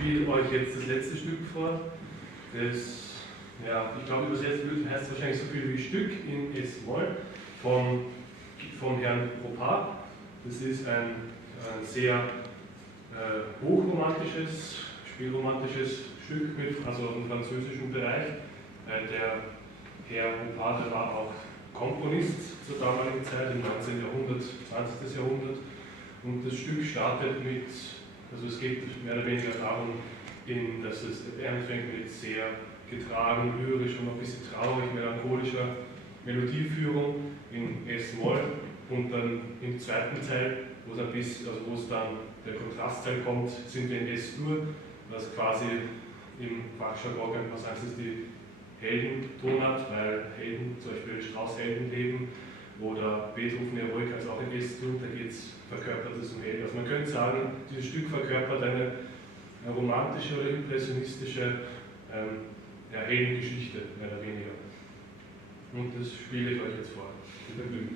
spiele euch jetzt das letzte Stück vor. Das, ja, ich glaube, übersetzt heißt es wahrscheinlich so viel wie Stück in S-Moll vom Herrn Ropard. Das ist ein sehr hochromantisches, spielromantisches Stück also im französischen Bereich. Der Herr Ropard war auch Komponist zur damaligen Zeit, im 19. Jahrhundert, 20. Jahrhundert. Und das Stück startet mit, also es geht mehr oder weniger darum, dass es anfängt mit sehr getragen, lyrisch und ein bisschen traurig, melancholischer Melodieführung in S-Moll und dann im zweiten Teil, wo es dann der Kontrastteil kommt, sind wir in S-Dur, was quasi im Fachjargon könnte man sagen, es ist die Heldentonart, weil Helden, zum Beispiel Strauß-Helden leben oder Beethoven Heroik, also auch in S-Dur, da verkörpert es um Helden. Also man könnte sagen, dieses Stück verkörpert eine romantische oder impressionistische Heldengeschichte, mehr oder weniger. Und das spiele ich euch jetzt vor. Mit dem Glück.